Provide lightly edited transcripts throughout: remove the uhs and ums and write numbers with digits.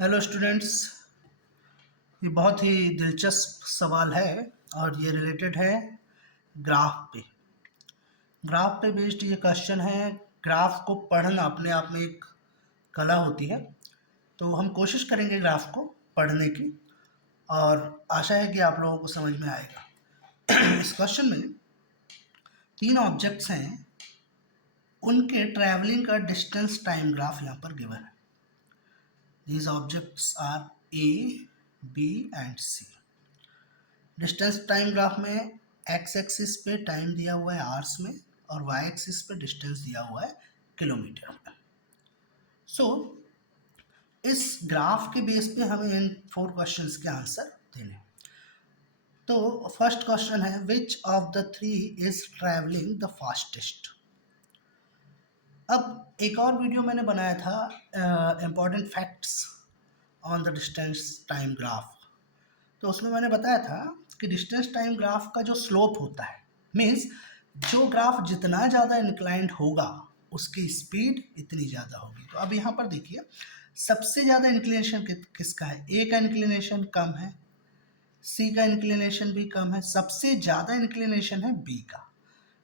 Hello students. ये बहुत ही दिलचस्प सवाल है और ये रिलेटेड है ग्राफ पे। ग्राफ पे बेस्ड ये क्वेश्चन है। ग्राफ को पढ़ना अपने आप में एक कला होती है, तो हम कोशिश करेंगे ग्राफ को पढ़ने की और आशा है कि आप लोगों को समझ में आएगा। इस क्वेश्चन में तीन ऑब्जेक्ट्स हैं, उनके ट्रैवलिंग का डिस्टेंस टाइम ग्राफ यहाँ पर गिवन है। These objects are A, B and C। Distance time graph में एक्स एक्सिस पे टाइम दिया हुआ है आवर्स में और वाई एक्सिस पे डिस्टेंस दिया हुआ है किलोमीटर में। सो इस ग्राफ के बेस पे हमें इन 4 क्वेश्चंस के आंसर देने। तो फर्स्ट क्वेश्चन है, which of the three is travelling the fastest. अब एक और वीडियो मैंने बनाया था important facts on the distance time graph. तो उसमें मैंने बताया था कि डिस्टेंस टाइम ग्राफ का जो स्लोप होता है, मीन्स जो ग्राफ जितना ज़्यादा इंक्लाइंड होगा उसकी स्पीड इतनी ज़्यादा होगी। तो अब यहाँ पर देखिए, सबसे ज़्यादा इंक्लिनेशन किसका है? ए का इंक्लिनेशन कम है, सी का इंक्लिनेशन भी कम है, सबसे ज़्यादा इंक्लिनेशन है बी का।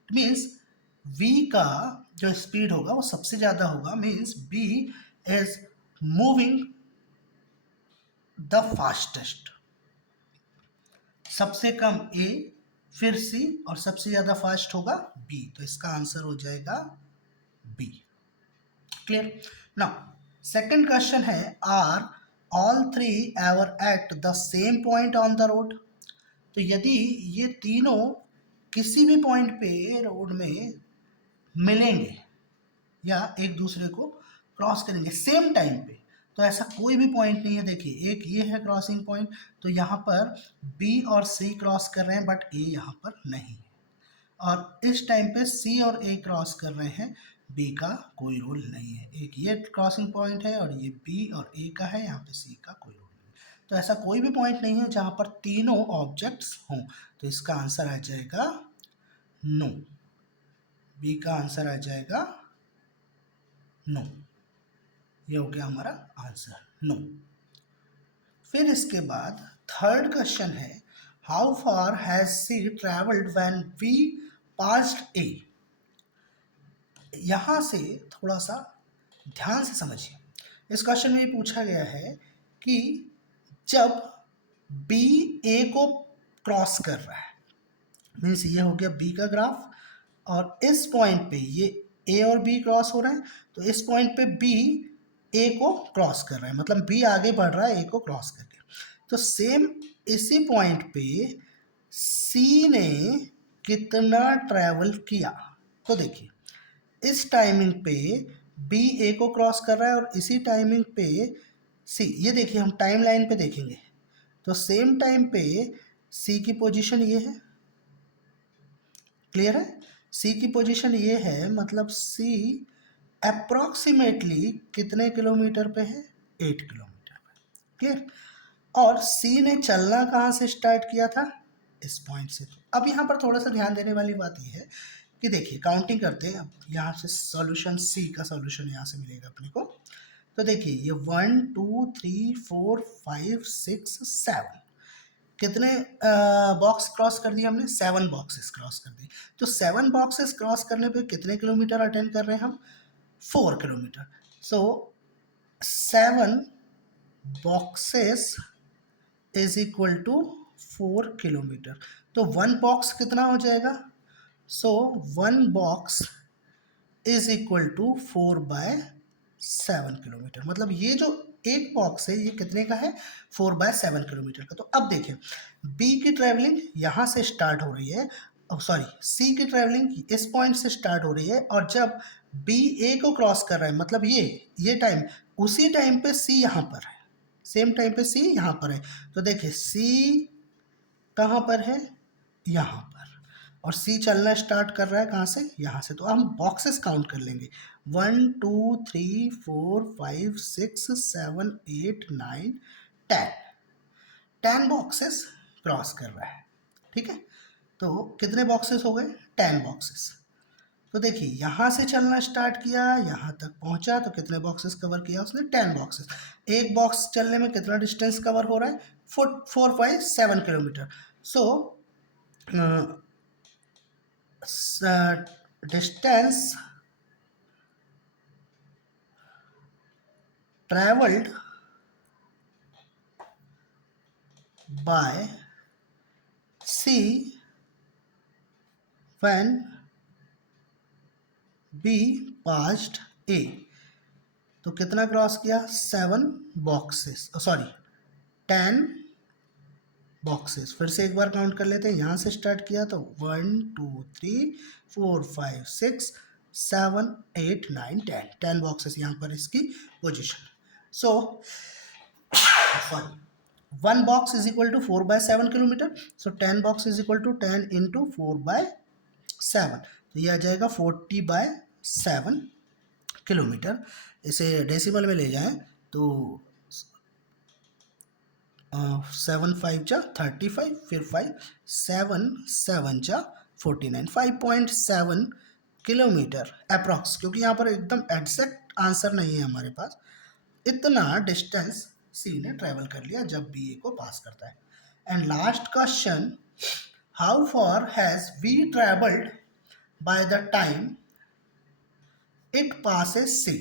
मीन्स वी का जो स्पीड होगा वो सबसे ज़्यादा होगा, means B is moving the fastest. सबसे कम ए, फिर सी और सबसे ज्यादा फास्ट होगा बी। तो इसका आंसर हो जाएगा B. Clear? Now second question है, are all three ever at the same point on the road. तो यदि ये तीनों किसी भी पॉइंट पे रोड में मिलेंगे या एक दूसरे को क्रॉस करेंगे सेम टाइम पे, तो ऐसा कोई भी पॉइंट नहीं है। देखिए, एक ये है क्रॉसिंग पॉइंट, तो यहाँ पर बी और सी क्रॉस कर रहे हैं बट ए यहाँ पर नहीं है, और इस टाइम पे सी और ए क्रॉस कर रहे हैं, बी का कोई रोल नहीं है। एक ये क्रॉसिंग पॉइंट है और ये बी और ए का है, यहाँ पे सी का कोई रोल नहीं है। तो ऐसा कोई भी पॉइंट नहीं है जहाँ पर तीनों ऑब्जेक्ट्स हों। तो इसका आंसर आ जाएगा नो। बी का आंसर आ जाएगा नो। ये हो गया हमारा आंसर, नो। फिर इसके बाद थर्ड क्वेश्चन है, how far has C travelled when we passed A. यहां से थोड़ा सा ध्यान से समझिए। इस क्वेश्चन में ये पूछा गया है कि जब बी ए को क्रॉस कर रहा है, मीन्स ये हो गया बी का ग्राफ, और इस पॉइंट पे ये ए और बी क्रॉस हो रहे हैं, तो इस पॉइंट पे बी ए को क्रॉस कर रहा है, मतलब बी आगे बढ़ रहा है ए को क्रॉस करके। तो सेम इसी पॉइंट पे सी ने कितना ट्रैवल किया। तो देखिए, इस टाइमिंग पे बी ए को क्रॉस कर रहा है और इसी टाइमिंग पे सी, ये देखिए हम टाइम लाइन पे देखेंगे तो सेम टाइम पे सी की पोजीशन ये है। क्लियर है? सी की पोजीशन ये है, मतलब सी अप्रोक्सीमेटली कितने किलोमीटर पे है? 8 किलोमीटर पे। क्लियर? और सी ने चलना कहाँ से स्टार्ट किया था? इस पॉइंट से। अब यहाँ पर थोड़ा सा ध्यान देने वाली बात यह है कि देखिए, काउंटिंग करते हैं। अब यहाँ से सॉल्यूशन, सी का सॉल्यूशन यहाँ से मिलेगा अपने को। तो देखिए, ये 1 2 3 4 5 6 7 कितने बॉक्स क्रॉस कर दिए हमने? 7 बॉक्सेस क्रॉस कर दिए। तो 7 बॉक्सेस क्रॉस करने पे कितने किलोमीटर अटेंड कर रहे हैं हम? 4 kilometre. So 7 boxes is equal to 4 kilometre. तो 1 बॉक्स कितना हो जाएगा? So 1 box is equal to 4/7 kilometre. मतलब ये जो एक बॉक्स है ये कितने का है? 4/7 किलोमीटर का। तो अब देखिए, बी की ट्रैवलिंग यहाँ से स्टार्ट हो रही है, सॉरी सी की ट्रैवलिंग इस पॉइंट से स्टार्ट हो रही है, और जब बी ए को क्रॉस कर रहा है, मतलब ये टाइम, उसी टाइम पे सी यहाँ पर है, सेम टाइम पे सी यहाँ पर है। तो देखिए, सी कहाँ पर है? यहाँ पर। और सी चलना स्टार्ट कर रहा है कहाँ से? यहाँ से। तो हम बॉक्सेस काउंट कर लेंगे, 1 2 3 4 5 6 7 8 9 10। 10 बॉक्सेस क्रॉस कर रहा है। ठीक है? तो कितने बॉक्सेस हो गए? 10 बॉक्सेस। तो देखिए यहाँ से चलना स्टार्ट किया, यहाँ तक पहुँचा तो कितने बॉक्सेस कवर किया उसने? 10 बॉक्सेस। एक बॉक्स चलने में कितना डिस्टेंस कवर हो रहा है? 457 kilometre. So distance travelled by C when B passed A, तो कितना क्रॉस किया? 7 बॉक्सेस, सॉरी 10 बॉक्सेस। फिर से एक बार काउंट कर लेते हैं, यहाँ से स्टार्ट किया तो 1 2 3 4 5 6 7 8 9 10 बॉक्सेस यहाँ पर इसकी position. So sorry, 1 box is equal to 4/7 kilometre. So 10 box is equal to 10 into 4/7, तो ये आ जाएगा 40/7 किलोमीटर। इसे डेसिमल में ले जाएं तो 7 5 जा 35, फिर 5 7 7 जा 49, 5.7 किलोमीटर अप्रॉक्स, क्योंकि यहाँ पर एकदम एग्जैक्ट आंसर नहीं है हमारे पास। इतना डिस्टेंस सी ने ट्रेवल कर लिया जब बी ए को पास करता है। And last question, how far has B travelled by the time it passes C.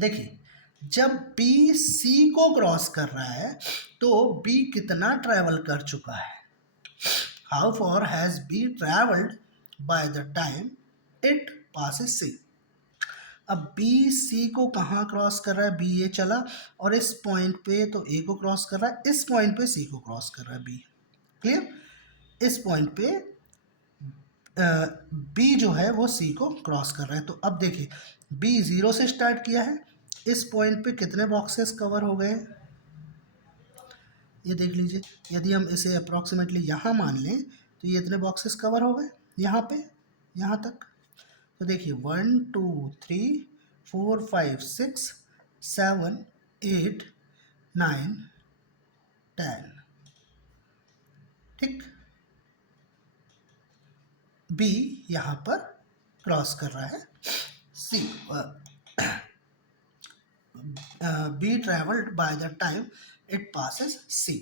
देखिए जब बी सी को क्रॉस कर रहा है तो बी कितना ट्रेवल कर चुका है? How far has B travelled by the time it passes C. अब बी सी को कहाँ क्रॉस कर रहा है? बी ए चला और इस पॉइंट पे तो ए को क्रॉस कर रहा है, इस पॉइंट पे सी को क्रॉस कर रहा है बी। क्लियर? इस पॉइंट पे बी जो है वो सी को क्रॉस कर रहा है। तो अब देखिए बी 0 से स्टार्ट किया है, इस पॉइंट पे कितने बॉक्सेस कवर हो गए ये देख लीजिए। यदि हम इसे अप्रॉक्सीमेटली यहाँ मान लें तो ये इतने बॉक्सेस कवर हो गए यहाँ पे, यहाँ तक। तो देखिए 1 2 3 4 5 6 7 8 9 10, ठीक। बी यहाँ पर क्रॉस कर रहा है C. B travelled by the time it passes C.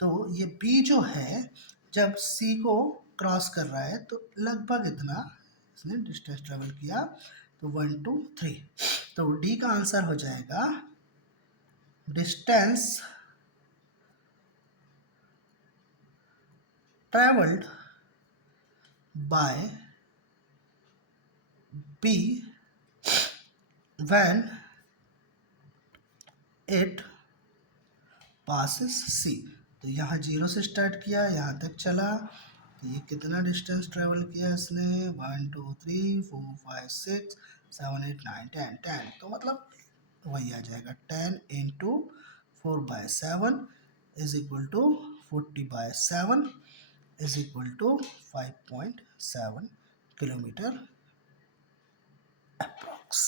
तो ये बी जो है जब सी को क्रॉस कर रहा है तो लगभग इतना इसने डिस्टेंस ट्रेवल किया, तो 1 2 3। तो डी का आंसर हो जाएगा distance travelled by B when it passes C. तो यहाँ 0 से स्टार्ट किया, यहाँ तक चला, तो ये कितना डिस्टेंस ट्रेवल किया इसने? 1 2 3 4 5 6 7 8 9 10। तो मतलब वही आ जाएगा 10 into 4/7 is equal to 40/7 is equal to 5.7 kilometre approx.